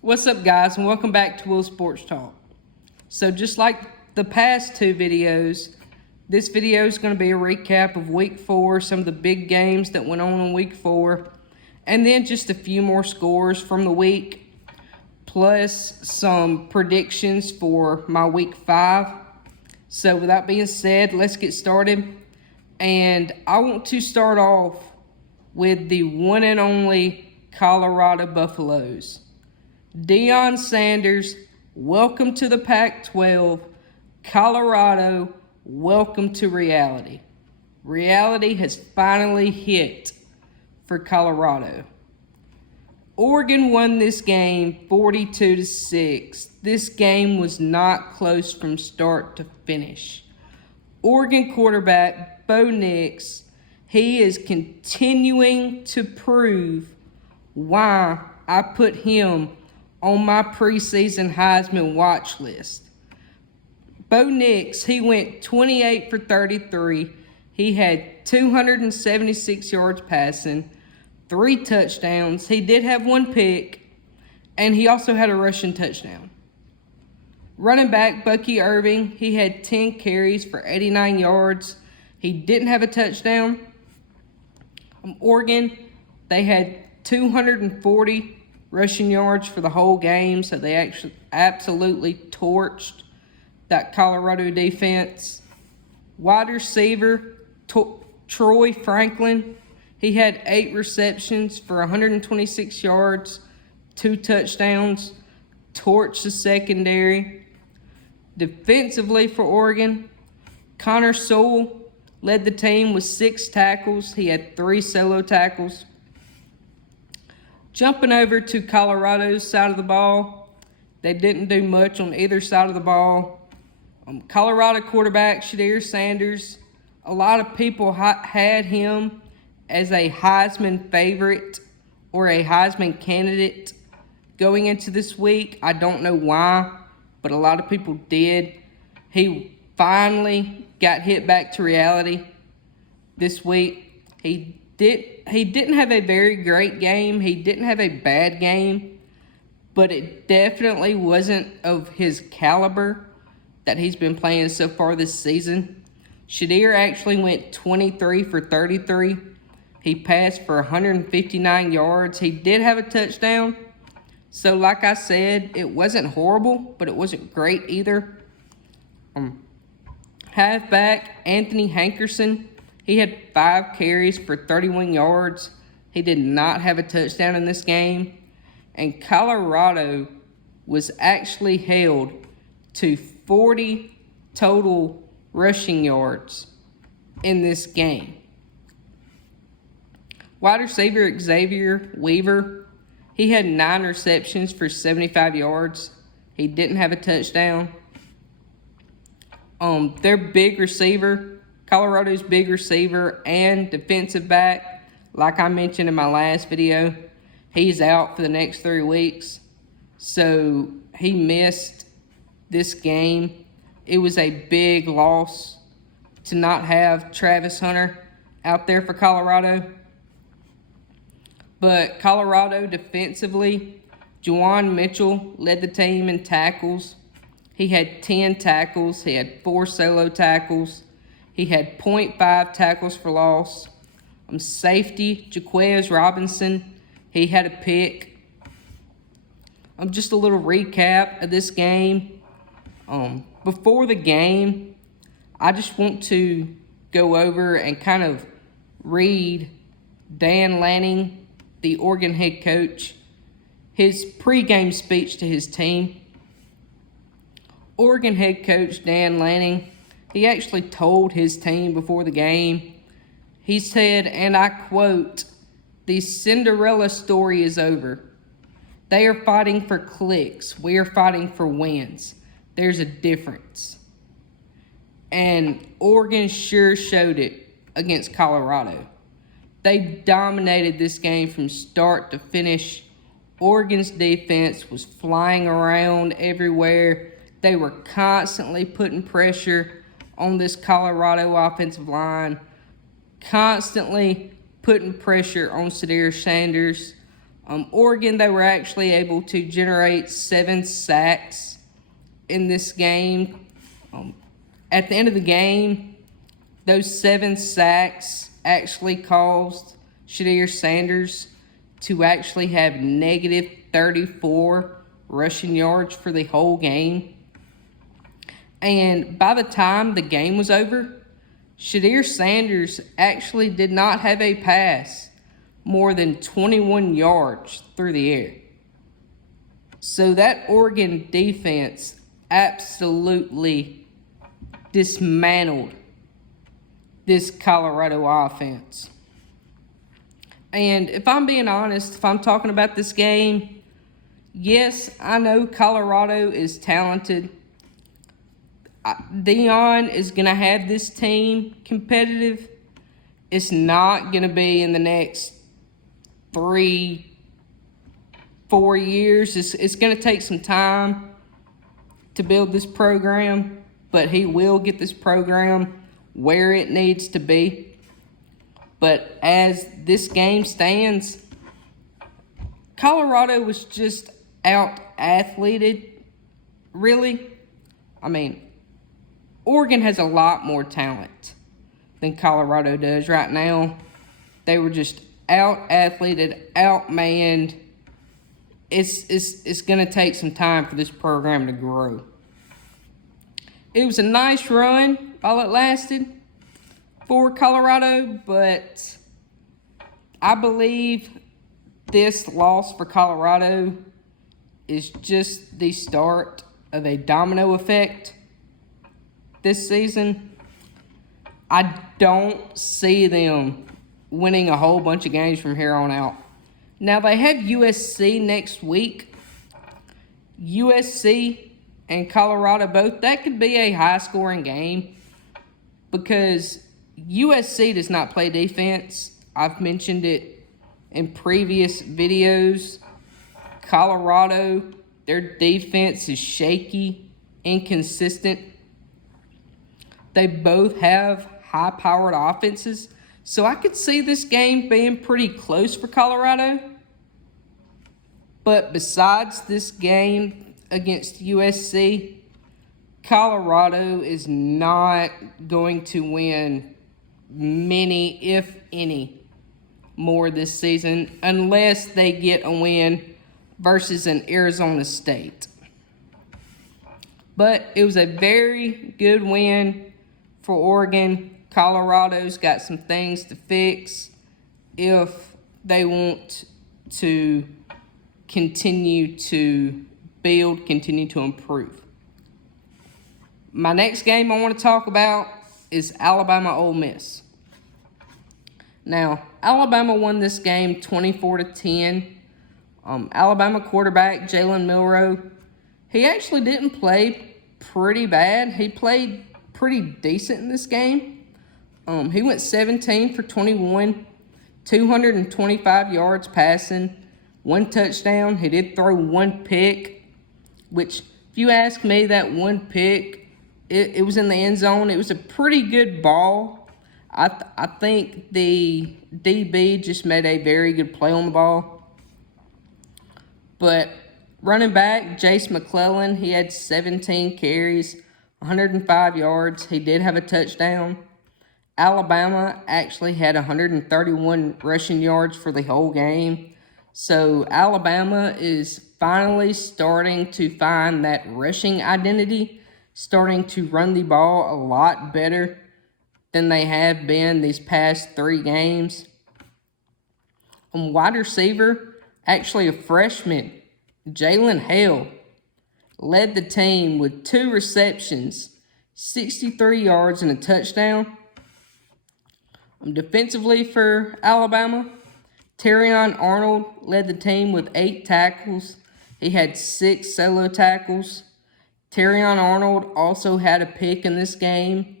What's up, guys, and welcome back to Will Sports Talk. So just like the past two videos, this video is going to be a recap of Week 4, some of the big games that went on in Week 4, and then just a few more scores from the week, plus some predictions for my Week 5. So with that being said, let's get started. And I want to start off with the one and only Colorado Buffaloes. Deion Sanders, welcome to the Pac-12. Colorado, welcome to reality. Reality has finally hit for Colorado. Oregon won this game 42-6. This game was not close from start to finish. Oregon quarterback Bo Nix, he is continuing to prove why I put him on my preseason Heisman watch list. Bo Nix, he went 28 for 33. He had 276 yards passing, 3 touchdowns. He did have 1 pick, and he also had a rushing touchdown. Running back Bucky Irving, he had 10 carries for 89 yards. He didn't have a touchdown. Oregon, they had 240 rushing yards for the whole game, so they actually absolutely torched that Colorado defense. Wide receiver Troy Franklin, he had 8 receptions for 126 yards, 2 touchdowns, torched the secondary. Defensively for Oregon, Connor Sewell led the team with 6 tackles. He had 3 solo tackles. Jumping over to Colorado's side of the ball, they didn't do much on either side of the ball. Colorado quarterback Shedeur Sanders, a lot of people had him as a Heisman favorite or a Heisman candidate going into this week. I don't know why, but a lot of people did. He finally got hit back to reality this week. He didn't have a very great game. He didn't have a bad game, but it definitely wasn't of his caliber that he's been playing so far this season. Shedeur actually went 23 for 33. He passed for 159 yards. He did have a touchdown. So like I said, it wasn't horrible, but it wasn't great either. Halfback Anthony Hankerson, he had 5 carries for 31 yards. He did not have a touchdown in this game. And Colorado was actually held to 40 total rushing yards in this game. Wide receiver Xavier Weaver, he had 9 receptions for 75 yards. He didn't have a touchdown. Their big receiver, Colorado's big receiver and defensive back, like I mentioned in my last video, he's out for the next 3 weeks. So he missed this game. It was a big loss to not have Travis Hunter out there for Colorado. But Colorado defensively, Juwan Mitchell led the team in tackles. He had 10 tackles. He had 4 solo tackles. He had 0.5 tackles for loss. Safety, Jaquez Robinson, he had a pick. Just a little recap of this game. Before the game, I just want to go over and kind of read Dan Lanning, the Oregon head coach, his pregame speech to his team. Oregon head coach Dan Lanning, he actually told his team before the game, he said, and I quote, "The Cinderella story is over. They are fighting for clicks. We are fighting for wins. There's a difference." And Oregon sure showed it against Colorado. They dominated this game from start to finish. Oregon's defense was flying around everywhere. They were constantly putting pressure on this Colorado offensive line, constantly putting pressure on Shedeur Sanders. Oregon, they were actually able to generate 7 sacks in this game. At the end of the game, those 7 sacks actually caused Shedeur Sanders to actually have negative 34 rushing yards for the whole game. And by the time the game was over, Shedeur Sanders actually did not have a pass more than 21 yards through the air. So that Oregon defense absolutely dismantled this Colorado offense. And if I'm being honest, if I'm talking about this game, yes, I know Colorado is talented. Deion is going to have this team competitive. It's not going to be in the next 3-4 years. It's going to take some time to build this program, but he will get this program where it needs to be. But as this game stands, Colorado was just out-athleted, really. I mean, Oregon has a lot more talent than Colorado does right now. They were just out-athleted, outmanned. It's going to take some time for this program to grow. It was a nice run while it lasted for Colorado, but I believe this loss for Colorado is just the start of a domino effect this season. I don't see them winning a whole bunch of games from here on out. Now, they have USC next week. USC and Colorado both, that could be a high-scoring game because USC does not play defense. I've mentioned it in previous videos. Colorado, their defense is shaky, inconsistent. They both have high-powered offenses. So I could see this game being pretty close for Colorado. But besides this game against USC, Colorado is not going to win many, if any, more this season unless they get a win versus an Arizona State. But it was a very good win for Oregon. Colorado's got some things to fix if they want to continue to build, continue to improve. My next game I want to talk about is Alabama-Ole Miss. Now, Alabama won this game 24-10. Alabama quarterback Jalen Milroe, he actually didn't play pretty bad. He played pretty decent in this game. He went 17 for 21, 225 yards passing, 1 touchdown. He did throw 1 pick, which, if you ask me, that 1 pick, it was in the end zone. It was a pretty good ball. I think the DB just made a very good play on the ball. But running back, Jace McClellan, he had 17 carries, 105 yards. He did have a touchdown. Alabama actually had 131 rushing yards for the whole game. So Alabama is finally starting to find that rushing identity, starting to run the ball a lot better than they have been these past 3 games. Wide receiver, actually a freshman, Jalen Hale, led the team with 2 receptions, 63 yards and a touchdown. Defensively for Alabama, Terrion Arnold led the team with 8 tackles. He had 6 solo tackles. Terrion Arnold also had a pick in this game.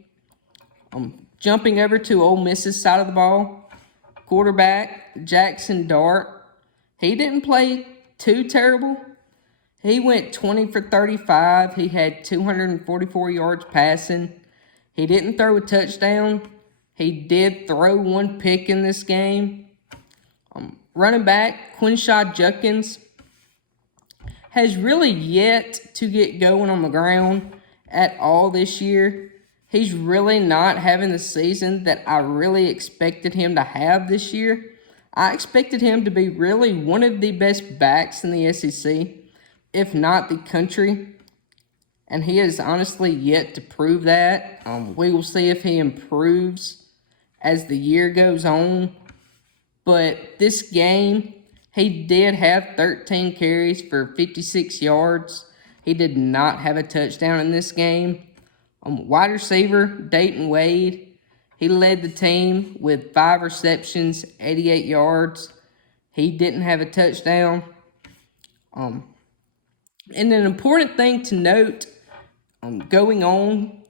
Jumping over to Ole Miss's side of the ball, quarterback Jackson Dart, he didn't play too terrible. He went 20 for 35. He had 244 yards passing. He didn't throw a touchdown. He did throw 1 pick in this game. running back Quinshad Judkins has really yet to get going on the ground at all this year. He's really not having the season that I really expected him to have this year. I expected him to be really one of the best backs in the SEC, if not the country. And he has honestly yet to prove that. We will see if he improves as the year goes on. But this game, he did have 13 carries for 56 yards. He did not have a touchdown in this game. Wide receiver, Dayton Wade, he led the team with 5 receptions, 88 yards. He didn't have a touchdown. And an important thing to note going on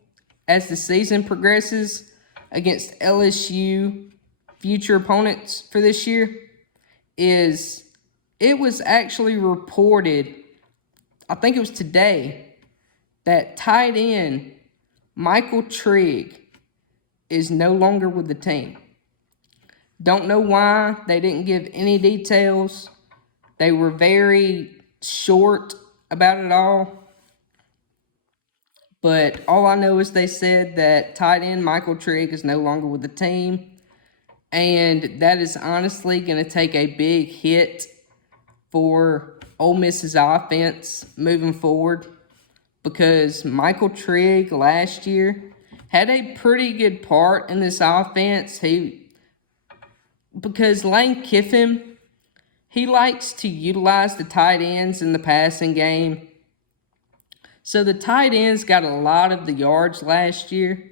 as the season progresses against LSU future opponents for this year is it was actually reported, I think it was today, that tight end Michael Trigg is no longer with the team. Don't know why. They didn't give any details. They were very short about it all. But all I know is they said that tight end Michael Trigg is no longer with the team. And that is honestly going to take a big hit for Ole Miss's offense moving forward, because Michael Trigg last year had a pretty good part in this offense. Because Lane Kiffin, he likes to utilize the tight ends in the passing game. So the tight ends got a lot of the yards last year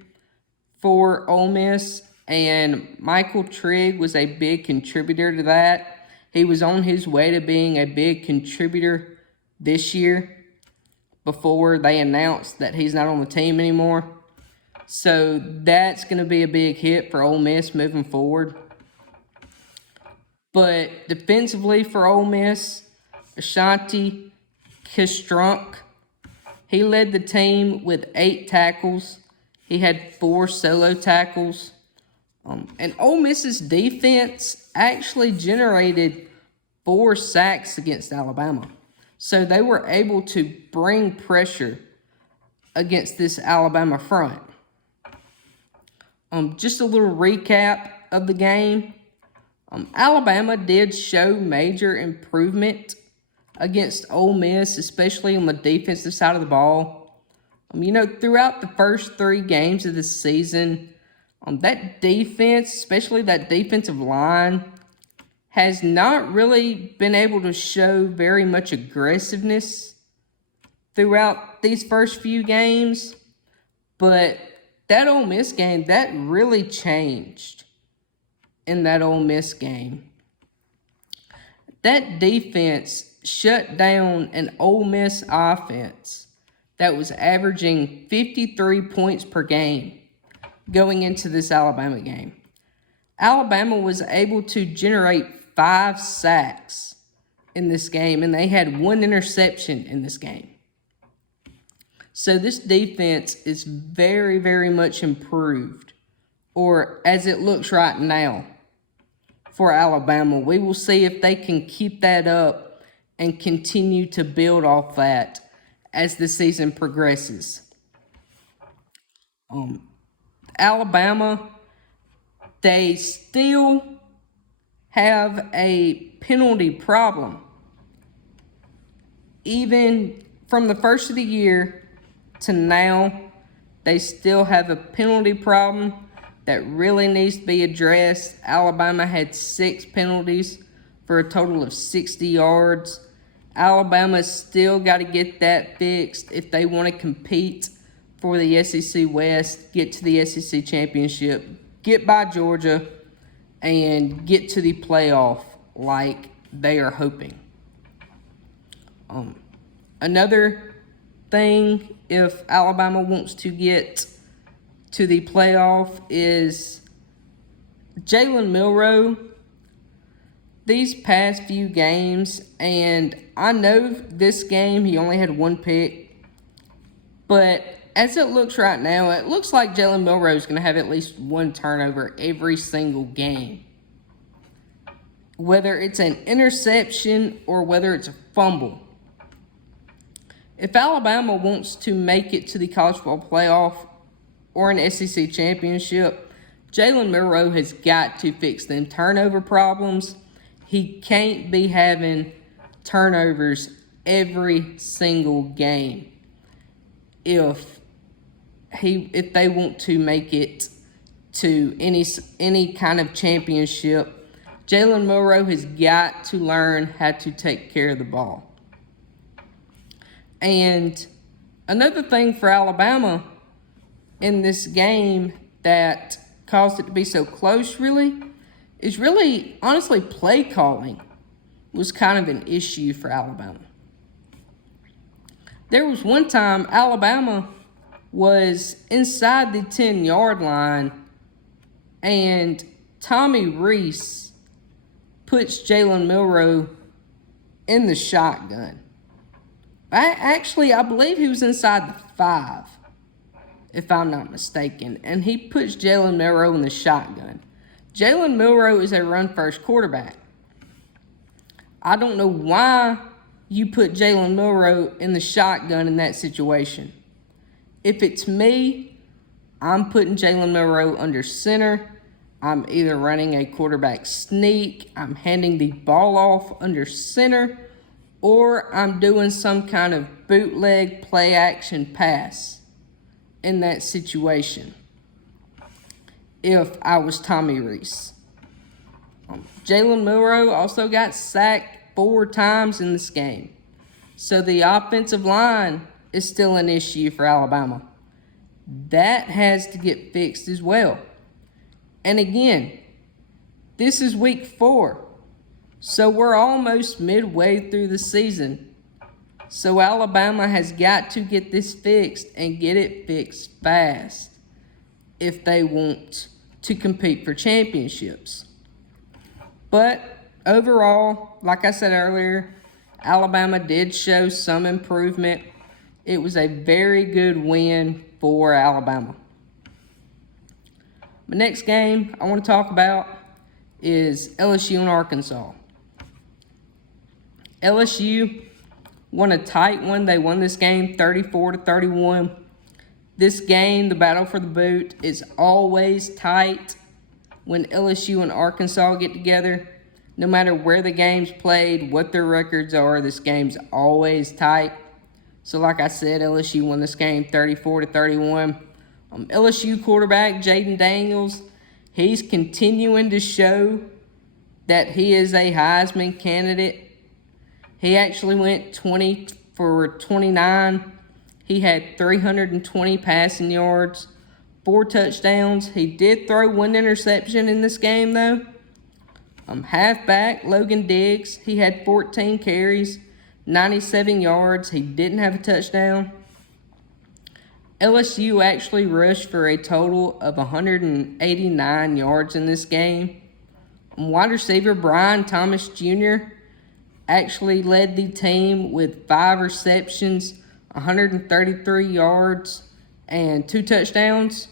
for Ole Miss, and Michael Trigg was a big contributor to that. He was on his way to being a big contributor this year before they announced that he's not on the team anymore. So that's going to be a big hit for Ole Miss moving forward. But defensively for Ole Miss, Ashanti Kistrunk, he led the team with 8 tackles. He had 4 solo tackles. And Ole Miss's defense actually generated 4 sacks against Alabama. So they were able to bring pressure against this Alabama front. Just a little recap of the game. Alabama did show major improvement against Ole Miss, especially on the defensive side of the ball. Throughout the first 3 games of the season, that defense, especially that defensive line, has not really been able to show very much aggressiveness throughout these first few games. But that Ole Miss game, that really changed in that Ole Miss game. That defense shut down an Ole Miss offense that was averaging 53 points per game going into this Alabama game. Alabama was able to generate 5 sacks in this game, and they had 1 interception in this game. So this defense is very, very much improved, or as it looks right now for Alabama. We will see if they can keep that up and continue to build off that as the season progresses. Alabama, they still have a penalty problem. Even from the first of the year to now, they still have a penalty problem that really needs to be addressed. Alabama had 6 penalties for a total of 60 yards. Alabama's still got to get that fixed if they want to compete for the SEC West, get to the SEC Championship, get by Georgia, and get to the playoff like they are hoping. Another thing, if Alabama wants to get to the playoff, is Jalen Milroe. These past few games, and I know this game he only had 1 pick, but as it looks right now, it looks like Jalen Milroe is going to have at least 1 turnover every single game. whether it's an interception or whether it's a fumble. If Alabama wants to make it to the college football playoff or an SEC championship, Jalen Milroe has got to fix them turnover problems. He can't be having turnovers every single game if they want to make it to any kind of championship. Jalen Milroe has got to learn how to take care of the ball. And another thing for Alabama in this game that caused it to be so close is honestly play calling was kind of an issue for Alabama. There was one time Alabama was inside the 10-yard line and Tommy Rees puts Jalen Milroe in the shotgun. I believe he was inside the 5, if I'm not mistaken, and he puts Jalen Milroe in the shotgun. Jalen Milroe is a run-first quarterback. I don't know why you put Jalen Milroe in the shotgun in that situation. If it's me, I'm putting Jalen Milroe under center. I'm either running a quarterback sneak, I'm handing the ball off under center, or I'm doing some kind of bootleg play-action pass in that situation if I was Tommy Rees. Jalen Milroe also got sacked 4 times in this game. So the offensive line is still an issue for Alabama. That has to get fixed as well. And again, this is week 4. So we're almost midway through the season. So Alabama has got to get this fixed and get it fixed fast if they want to compete for championships. But overall, like I said earlier, Alabama did show some improvement. It was a very good win for Alabama. The next game I want to talk about is LSU and Arkansas. LSU won a tight one. They won this game 34-31. This game, the battle for the boot, is always tight when LSU and Arkansas get together. No matter where the game's played, what their records are, this game's always tight. So like I said, LSU won this game 34-31. LSU quarterback Jayden Daniels, he's continuing to show that he is a Heisman candidate. He actually went 20 for 29. He had 320 passing yards, 4 touchdowns. He did throw 1 interception in this game, though. Halfback Logan Diggs, he had 14 carries, 97 yards. He didn't have a touchdown. LSU actually rushed for a total of 189 yards in this game. Wide receiver Brian Thomas Jr. actually led the team with 5 receptions, 133 yards, and 2 touchdowns.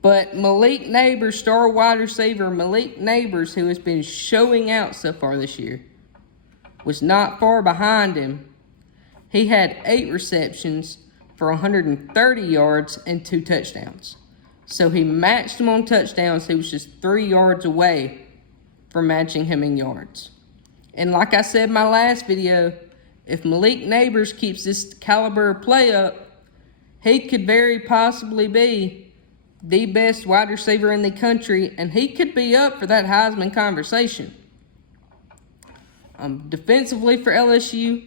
But Malik Nabers, star wide receiver Malik Nabers, who has been showing out so far this year, was not far behind him. He had 8 receptions for 130 yards and 2 touchdowns. So he matched him on touchdowns. He was just 3 yards away from matching him in yards. And like I said in my last video, if Malik Nabers keeps this caliber of play up, he could very possibly be the best wide receiver in the country, and he could be up for that Heisman conversation. Defensively for LSU,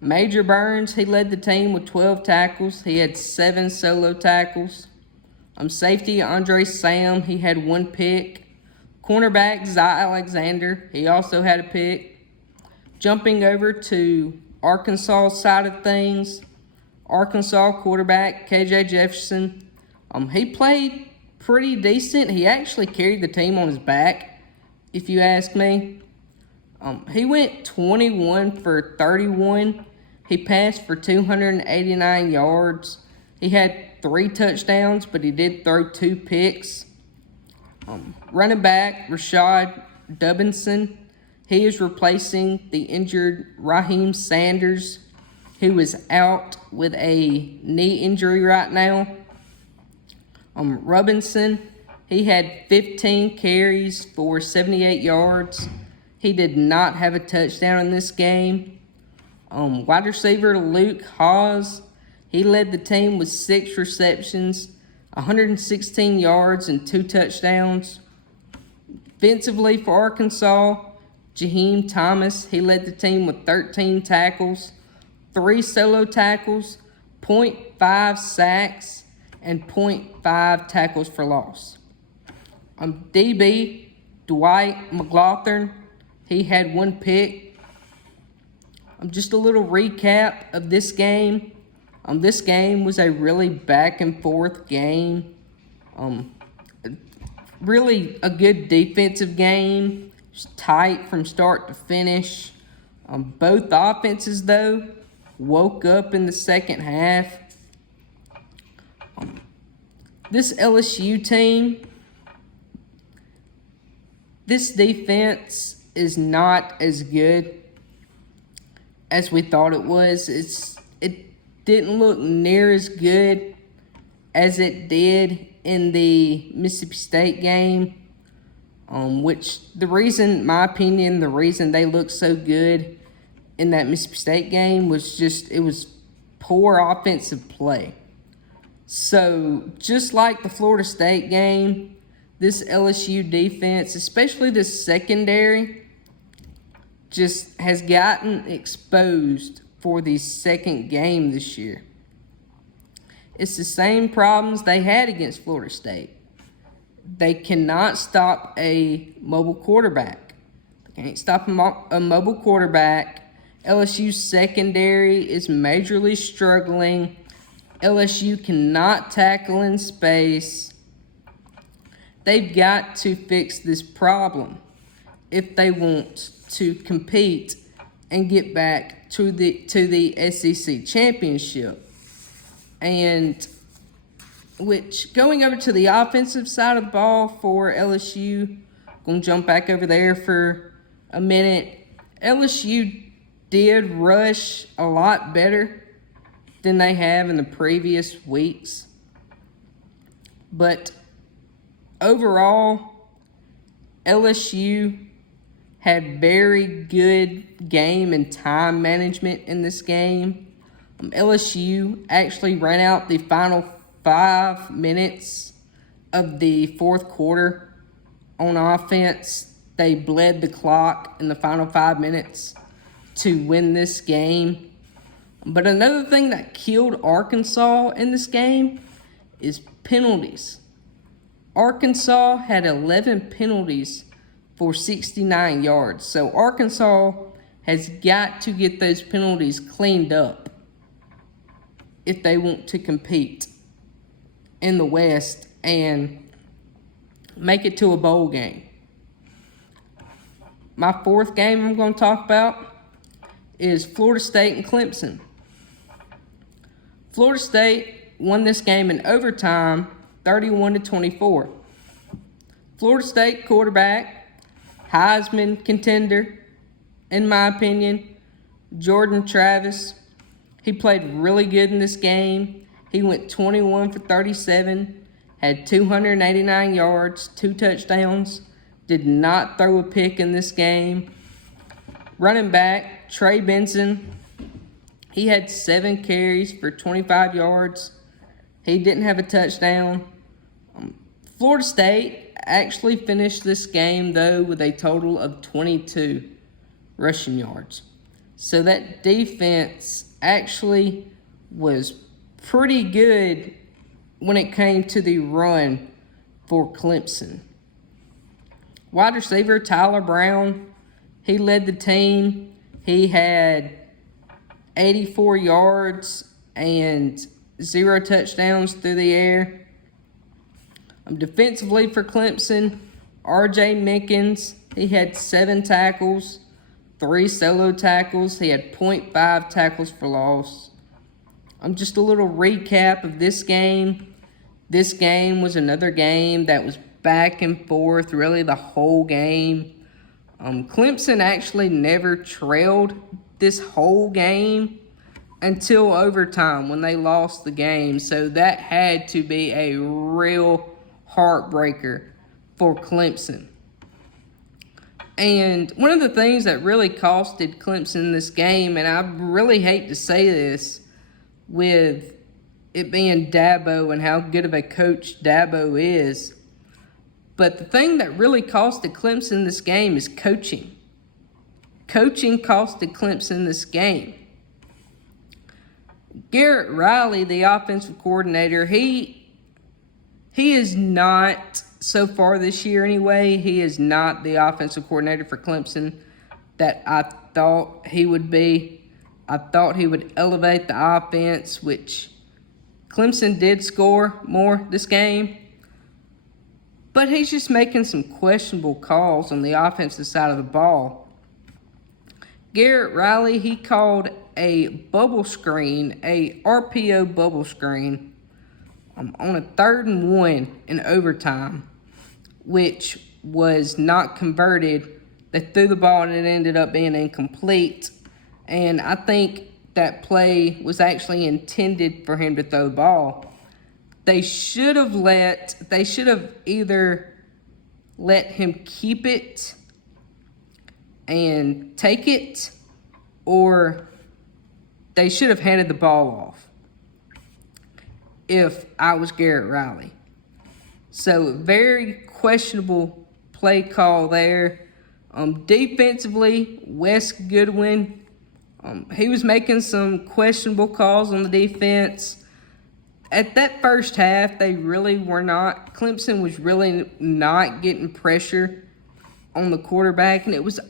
Major Burns, he led the team with 12 tackles. He had 7 solo tackles. Safety Andre Sam, he had 1 pick. Cornerback Zy Alexander, he also had a pick. Jumping over to Arkansas side of things, Arkansas quarterback KJ Jefferson, he played pretty decent. He actually carried the team on his back, if you ask me. He went 21 for 31. He passed for 289 yards. He had 3 touchdowns, but he did throw 2 picks. Running back Rashad Dubinson, He is replacing the injured Raheem Sanders, who is out with a knee injury right now. Robinson, he had 15 carries for 78 yards. He did not have a touchdown in this game. Wide receiver Luke Haas, he led the team with 6 receptions, 116 yards, and 2 touchdowns. Defensively for Arkansas, Jaheim Thomas, he led the team with 13 tackles, 3 solo tackles, 0.5 sacks, and 0.5 tackles for loss. DB Dwight McLaughlin, he had 1 pick. Just a little recap of this game. This game was a really back and forth game. Really a good defensive game. Just tight from start to finish. Both offenses, though, woke up in the second half. This LSU team, this defense is not as good as we thought it was. It didn't look near as good as it did in the Mississippi State game, which the reason they looked so good in that Mississippi State game was just, it was poor offensive play. So just like the Florida State game, this LSU defense, especially the secondary, just has gotten exposed for the second game this year. It's the same problems they had against Florida State. They cannot stop a mobile quarterback. They can't stop a mobile quarterback. LSU's secondary is majorly struggling. LSU cannot tackle in space. They've got to fix this problem if they want to compete and get back to the SEC championship. And which, going over to the offensive side of the ball for LSU, going to jump back over there for a minute. LSU did rush a lot better than they have in the previous weeks. But overall, LSU had very good game and time management in this game. LSU actually ran out the final 5 minutes of the fourth quarter on offense. They bled the clock in the final 5 minutes to win this game. But another thing that killed Arkansas in this game is penalties. Arkansas had 11 penalties for 69 yards. So Arkansas has got to get those penalties cleaned up if they want to compete in the West and make it to a bowl game. My fourth game I'm going to talk about is Florida State and Clemson. Florida State won this game in overtime, 31-24. Florida State quarterback, Heisman contender, in my opinion, Jordan Travis. He played really good in this game. He went 21 for 37, had 289 yards, 2 touchdowns, did not throw a pick in this game. Running back, Trey Benson, he had 7 carries for 25 yards. He didn't have a touchdown. Florida State actually finished this game, though, with a total of 22 rushing yards. So that defense actually was pretty good when it came to the run for Clemson. Wide receiver Tyler Brown, he led the team. He had 84 yards and 0 touchdowns through the air. Defensively for Clemson, R.J. Mickens, he had 7 tackles, 3 solo tackles. He had 0.5 tackles for loss. Just a little recap of this game. This game was another game that was back and forth really the whole game. Clemson actually never trailed this whole game until overtime when they lost the game. So that had to be a real heartbreaker for Clemson. And one of the things that really costed Clemson this game, and I really hate to say this with it being Dabo and how good of a coach Dabo is, but the thing that really costed Clemson this game is coaching. Coaching costed Clemson this game. Garrett Riley, the offensive coordinator, he is not, so far this year anyway, he is not the offensive coordinator for Clemson that I thought he would be. I thought he would elevate the offense, which Clemson did score more this game. But he's just making some questionable calls on the offensive side of the ball. Garrett Riley, he called a bubble screen, a RPO bubble screen, on a 3rd and 1 in overtime, which was not converted. They threw the ball and it ended up being incomplete. And I think that play was actually intended for him to throw the ball. They should have either let him keep it and take it, or they should have handed the ball off if I was Garrett Riley. So very questionable play call there. Defensively, Wes Goodwin, he was making some questionable calls on the defense. At that first half, they really were not. Clemson was really not getting pressure on the quarterback, and it was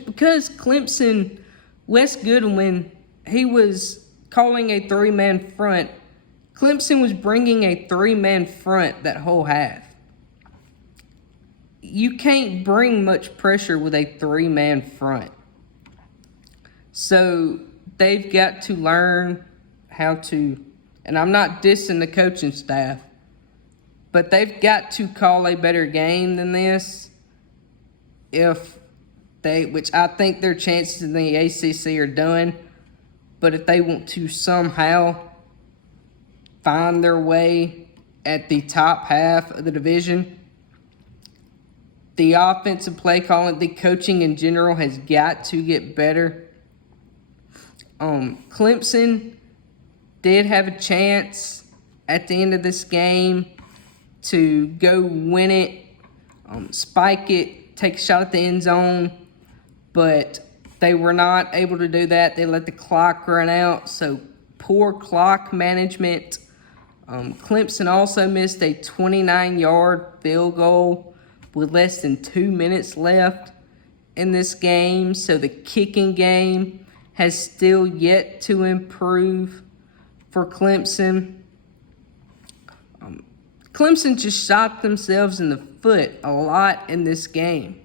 because Clemson, Wes Goodwin, he was calling a 3-man front. Clemson was bringing a 3-man front that whole half. You can't bring much pressure with a 3-man front. So they've got to learn how to, and I'm not dissing the coaching staff, but they've got to call a better game than this which I think their chances in the ACC are done, but if they want to somehow find their way at the top half of the division, the offensive play calling, the coaching in general has got to get better. Clemson did have a chance at the end of this game to go win it, spike it, take a shot at the end zone, but they were not able to do that. They let the clock run out, so poor clock management. Clemson also missed a 29-yard field goal with less than 2 minutes left in this game, so the kicking game has still yet to improve for Clemson. Clemson just shot themselves in the foot a lot in this game.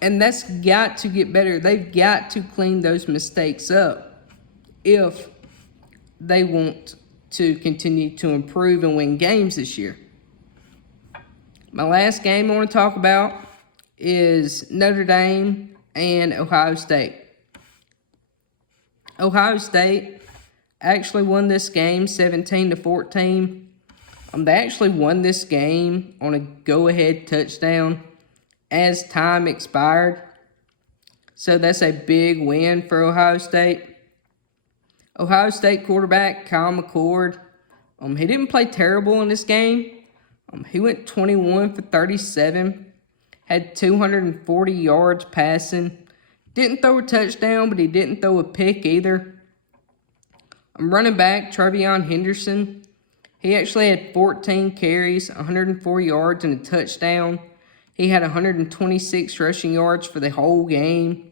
And that's got to get better. They've got to clean those mistakes up if they want to continue to improve and win games this year. My last game I want to talk about is Notre Dame and Ohio State. Ohio State actually won this game 17-14. They actually won this game on a go-ahead touchdown as time expired. So that's a big win for Ohio State. Ohio State quarterback Kyle McCord, he didn't play terrible in this game. He went 21 for 37, had 240 yards passing. Didn't throw a touchdown, but he didn't throw a pick either. Running back Travion Henderson, he actually had 14 carries, 104 yards, and a touchdown. He had 126 rushing yards for the whole game.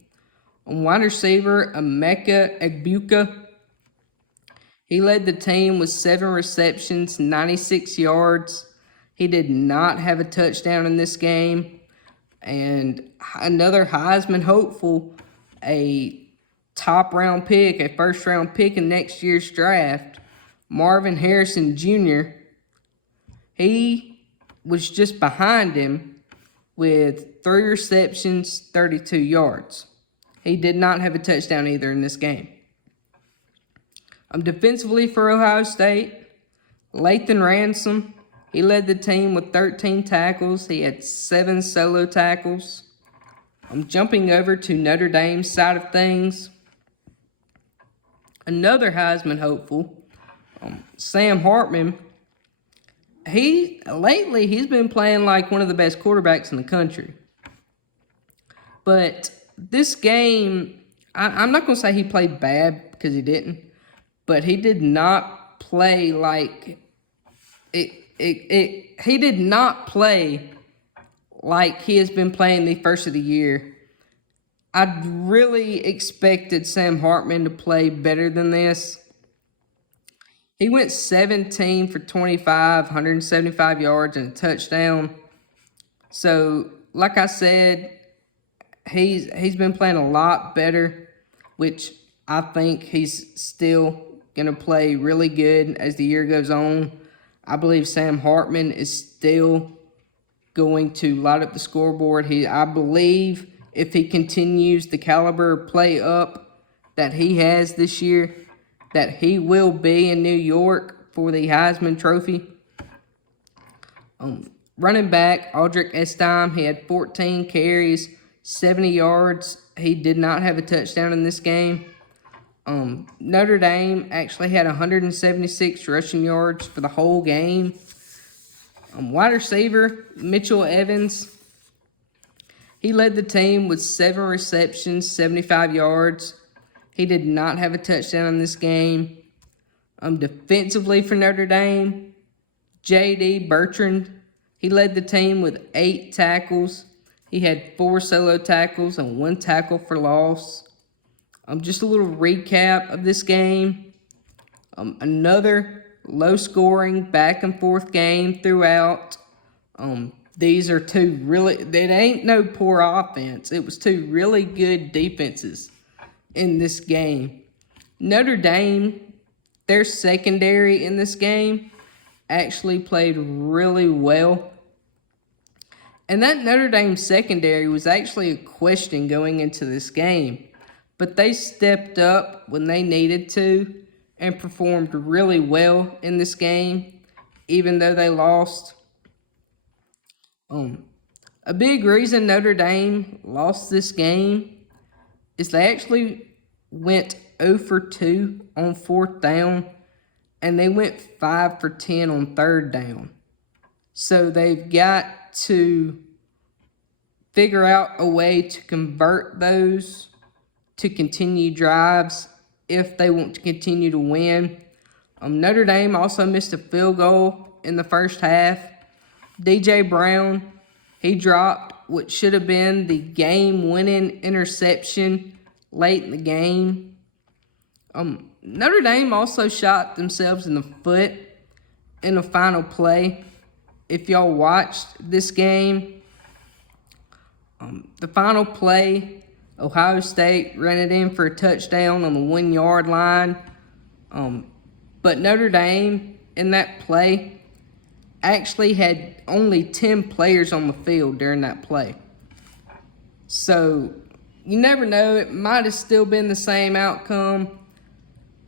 Wide receiver Emeka Egbuka, he led the team with 7 receptions, 96 yards. He did not have a touchdown in this game. And another Heisman hopeful, a top-round pick, a first-round pick in next year's draft, Marvin Harrison Jr., he was just behind him with 3 receptions, 32 yards. He did not have a touchdown either in this game. Defensively for Ohio State, Lathan Ransom, he led the team with 13 tackles. He had 7 solo tackles. Jumping over to Notre Dame's side of things, another Heisman hopeful, Sam Hartman. Lately he's been playing like one of the best quarterbacks in the country. But this game, I'm not going to say he played bad because he didn't, but he did not play like he did not play like he has been playing the first of the year. I really expected Sam Hartman to play better than this. He went 17 for 25, 175 yards and a touchdown. So, like I said, he's been playing a lot better, which I think he's still going to play really good as the year goes on. I believe Sam Hartman is still going to light up the scoreboard. I believe if he continues the caliber of play up that he has this year, that he will be in New York for the Heisman Trophy. Running back, Audric Estime, he had 14 carries, 70 yards. He did not have a touchdown in this game. Notre Dame actually had 176 rushing yards for the whole game. Wide receiver, Mitchell Evans, he led the team with 7 receptions, 75 yards. He did not have a touchdown in this game. Defensively for Notre Dame, J.D. Bertrand, he led the team with 8 tackles. He had 4 solo tackles and 1 tackle for loss. Just a little recap of this game. Another low-scoring, back-and-forth game throughout. These are two really, it ain't no poor offense. It was 2 really good defenses in this game. Notre Dame, their secondary in this game, actually played really well. And that Notre Dame secondary was actually a question going into this game. But they stepped up when they needed to and performed really well in this game, even though they lost. A big reason Notre Dame lost this game is they actually went 0 for 2 on 4th down, and they went 5 for 10 on 3rd down. So they've got to figure out a way to convert those to continue drives if they want to continue to win. Notre Dame also missed a field goal in the first half. DJ Brown, he dropped what should have been the game-winning interception late in the game. Notre Dame also shot themselves in the foot in the final play. If y'all watched this game, the final play, Ohio State ran it in for a touchdown on the 1-yard line. But Notre Dame, in that play, actually had only 10 players on the field during that play. So, you never know. It might have still been the same outcome.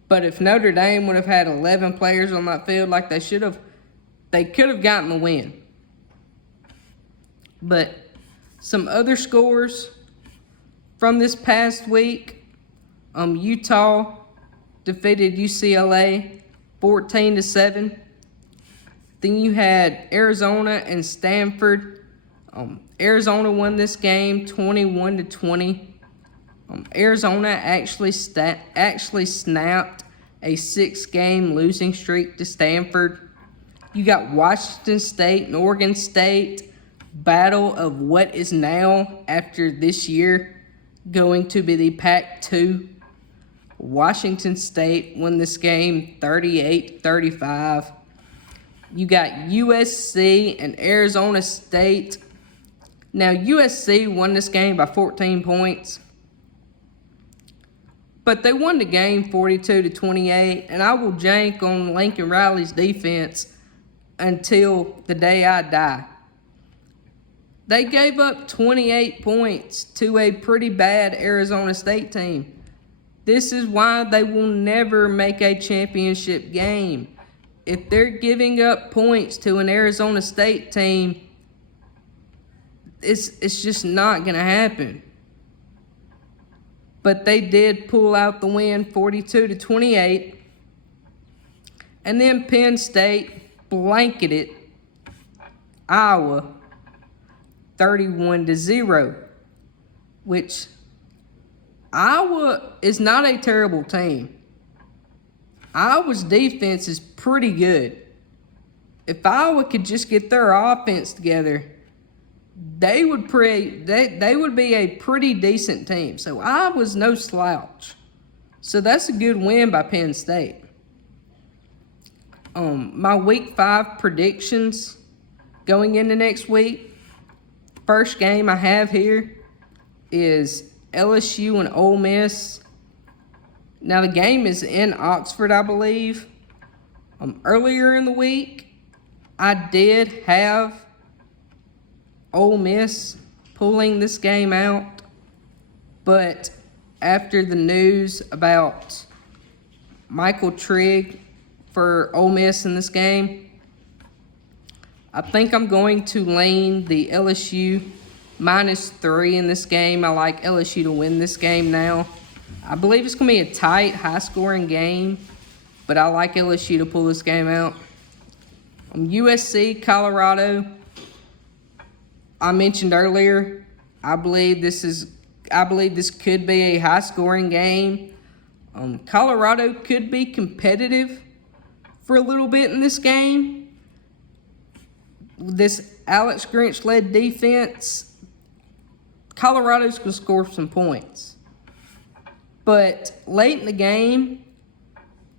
But if Notre Dame would have had 11 players on that field like they should have, they could have gotten the win. But some other scores from this past week, Utah defeated UCLA 14-7. Then you had Arizona and Stanford. Arizona won this game 21-20. Arizona actually snapped a 6-game losing streak to Stanford. You got Washington State and Oregon State, battle of what is now, after this year, going to be the Pac-2. Washington State won this game 38-35. You got USC and Arizona State. Now, USC won this game by 14 points. But they won the game 42-28, and I will jank on Lincoln Riley's defense until the day I die. They gave up 28 points to a pretty bad Arizona State team. This is why they will never make a championship game. If they're giving up points to an Arizona State team, it's just not going to happen. But they did pull out the win 42-28. And then Penn State blanketed Iowa 31-0, which Iowa is not a terrible team. Iowa's defense is pretty good. If Iowa could just get their offense together, they would be a pretty decent team. So Iowa's no slouch. So that's a good win by Penn State. My Week 5 predictions going into next week. First game I have here is LSU and Ole Miss. Now the game is in Oxford, I believe. Earlier in the week, I did have Ole Miss pulling this game out, but after the news about Michael Trigg for Ole Miss in this game, I think I'm going to lean the LSU -3 in this game. I like LSU to win this game now. I believe it's going to be a tight, high-scoring game, but I like LSU to pull this game out. USC, Colorado, I mentioned earlier, I believe this could be a high-scoring game. Colorado could be competitive for a little bit in this game. This Alex Grinch-led defense, Colorado's going to score some points. But late in the game,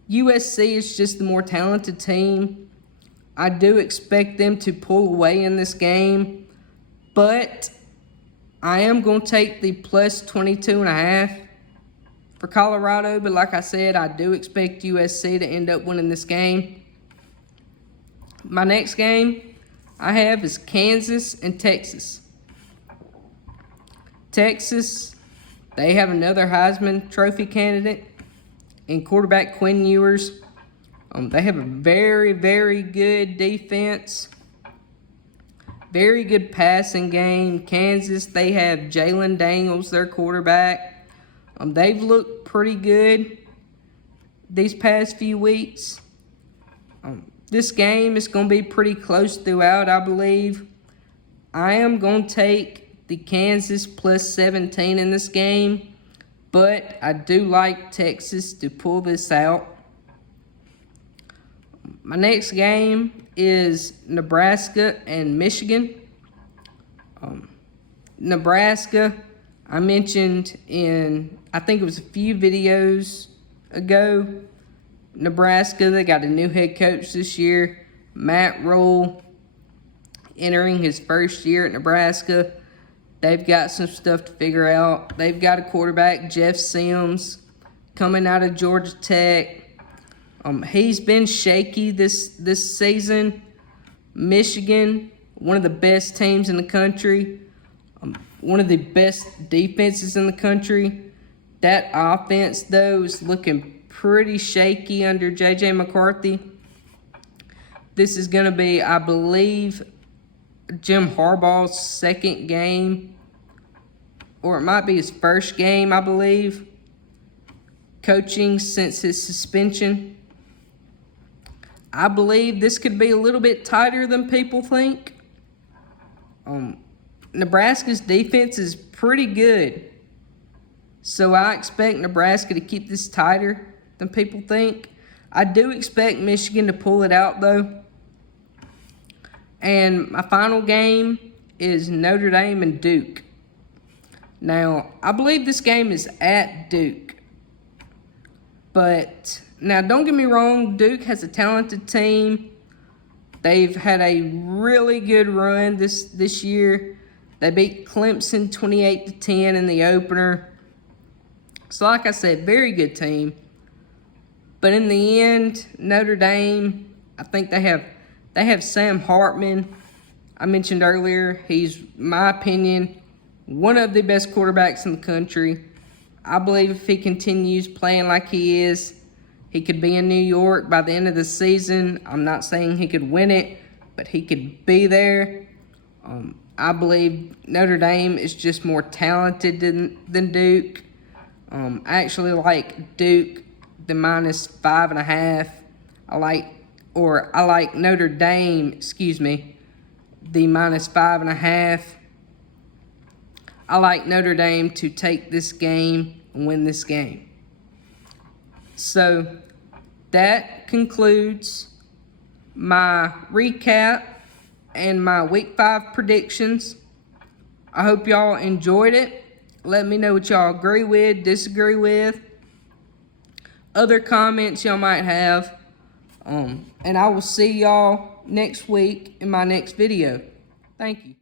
USC is just the more talented team. I do expect them to pull away in this game, but I am going to take the plus 22.5 for Colorado. But like I said, I do expect USC to end up winning this game. My next game I have is Kansas and Texas. Texas, they have another Heisman Trophy candidate in quarterback Quinn Ewers. They have a very, very good defense. Very good passing game. Kansas, they have Jalen Daniels, their quarterback. They've looked pretty good these past few weeks. This game is going to be pretty close throughout, I believe. I am going to take the Kansas plus 17 in this game, but I do like Texas to pull this out. My next game is Nebraska and Michigan. Nebraska, I mentioned in, I think it was a few videos ago, Nebraska, they got a new head coach this year, Matt Rule, entering his first year at Nebraska. They've got some stuff to figure out. They've got a quarterback, Jeff Sims, coming out of Georgia Tech. He's been shaky this season. Michigan, one of the best teams in the country, one of the best defenses in the country. That offense, though, is looking pretty shaky under J.J. McCarthy. This is going to be, I believe, Jim Harbaugh's second game, or it might be his first game, I believe, coaching since his suspension. I believe this could be a little bit tighter than people think. Nebraska's defense is pretty good, so I expect Nebraska to keep this tighter than people think. I do expect Michigan to pull it out, though. And my final game is Notre Dame and Duke. Now, I believe this game is at Duke. But, now don't get me wrong, Duke has a talented team. They've had a really good run this year. They beat Clemson 28-10 in the opener. So like I said, very good team. But in the end, Notre Dame, I think they have Sam Hartman. I mentioned earlier, he's, my opinion, one of the best quarterbacks in the country. I believe if he continues playing like he is, he could be in New York by the end of the season. I'm not saying he could win it, but he could be there. I believe Notre Dame is just more talented than Duke. I actually like Duke, the -5.5. I like Notre Dame, the -5.5. I like Notre Dame to take this game and win this game. So that concludes my recap and my Week 5 predictions. I hope y'all enjoyed it. Let me know what y'all agree with, disagree with, other comments y'all might have. And I will see y'all next week in my next video. Thank you.